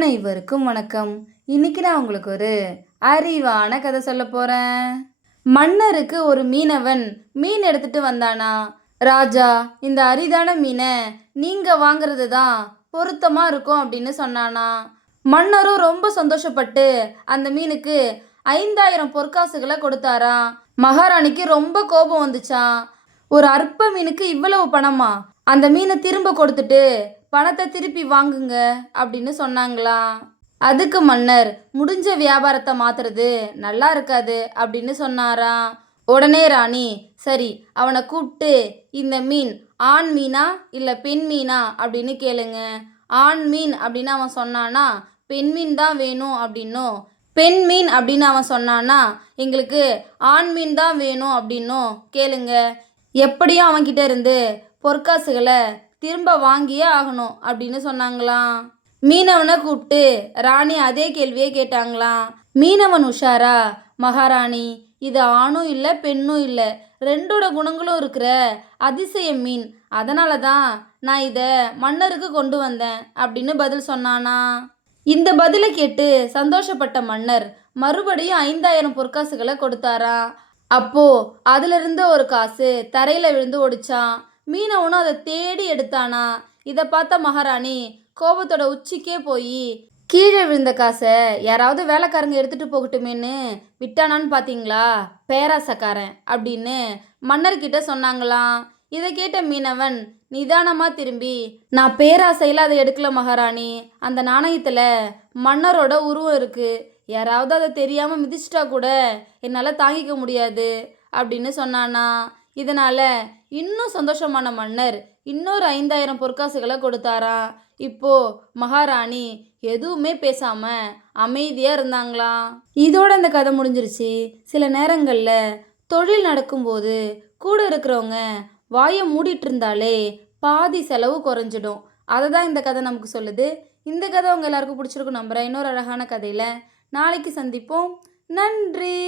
அனைவருக்கும் வணக்கம். இன்னைக்கு நான் உங்களுக்கு ஒரு அறிவான கதை சொல்ல போறேன். மன்னருக்கு ஒரு மீனவன் மீன் எடுத்துட்டு வந்தானா. ராஜா, இந்த அரிதான மீனை நீங்க வாங்குறது தான் பொருத்தமா இருக்கும் அப்படின்னு சொன்னானா. மன்னரும் ரொம்ப சந்தோஷப்பட்டு அந்த மீனுக்கு 5000 பொற்காசுகளை கொடுத்தாராம். மகாராணிக்கு ரொம்ப கோபம் வந்துச்சான். ஒரு அற்ப மீனுக்கு இவ்வளவு பணமா? அந்த மீனை திரும்ப கொடுத்துட்டு பணத்தை திருப்பி வாங்குங்க அப்படின்னு சொன்னாங்களாம். அதுக்கு மன்னர், முடிஞ்ச வியாபாரத்தை மாத்துறது நல்லா இருக்காது அப்படின்னு சொன்னாராம். உடனே ராணி, சரி, அவனை கூப்பிட்டு இந்த மீன் ஆண் மீனா இல்லை பெண் மீனா அப்படின்னு கேளுங்க. ஆண் மீன் அப்படின்னு அவன் சொன்னானா பெண் மீன் தான் வேணும் அப்படின்னும், பெண் மீன் அப்படின்னு அவன் சொன்னானா எங்களுக்கு ஆண் மீன் தான் வேணும் அப்படின்னும் கேளுங்க. எப்படியும் அவன்கிட்ட இருந்து பொற்காசுகளை திரும்ப வாங்கியே ஆகணும் அப்படின்னு சொன்னாங்களாம். மீனவனை கூப்பிட்டு ராணி அதே கேள்வியே கேட்டாங்களாம். மீனவன் உஷாரா, மகாராணி, இது ஆணும் இல்லை பெண்ணும் இல்லை, ரெண்டோட குணங்களும் இருக்கிற அதிசய மீன், அதனால தான் நான் இதை மன்னருக்கு கொண்டு வந்தேன் அப்படின்னு பதில் சொன்னானா. இந்த பதிலை கேட்டு சந்தோஷப்பட்ட மன்னர் மறுபடியும் 5000 பொற்காசுகளை கொடுத்தாரா. அப்போ அதுல இருந்த ஒரு காசு தரையில விழுந்து ஒடிச்சான். மீனவனும் அதை தேடி எடுத்தானா. இதை பார்த்த மகாராணி கோபத்தோட உச்சிக்கே போய், கீழே விழுந்த காசை யாராவது வேலைக்காரங்க எடுத்துட்டு போகட்டுமேன்னு விட்டானான்னு பார்த்தீங்களா, பேராசக்காரன் அப்படின்னு மன்னர்கிட்ட சொன்னாங்களாம். இதை கேட்ட மீனவன் நிதானமா திரும்பி, நான் பேராசையில் அதை எடுக்கல மகாராணி, அந்த நாணயத்தில் மன்னரோட உருவம் இருக்கு, யாராவது அதை தெரியாம மிதிச்சிட்டா கூட என்னால் தாங்கிக்க முடியாது அப்படின்னு சொன்னானா. இதனால இன்னும் சந்தோஷமான மன்னர் இன்னொரு 5000 பொற்காசுகளை கொடுத்தாராம். இப்போ மகாராணி எதுவுமே பேசாம அமைதியா இருந்தாங்களாம். இதோட அந்த கதை முடிஞ்சிருச்சு. சில நேரங்கள்ல தொழில் நடக்கும்போது கூட இருக்கிறவங்க வாயை மூடிட்டு இருந்தாலே பாதி செலவு குறைஞ்சிடும். அதை தான் இந்த கதை நமக்கு சொல்லுது. இந்த கதை உங்க எல்லாருக்கும் பிடிச்சிருக்கும் நம்புறேன். இன்னொரு அழகான கதையில நாளைக்கு சந்திப்போம். நன்றி.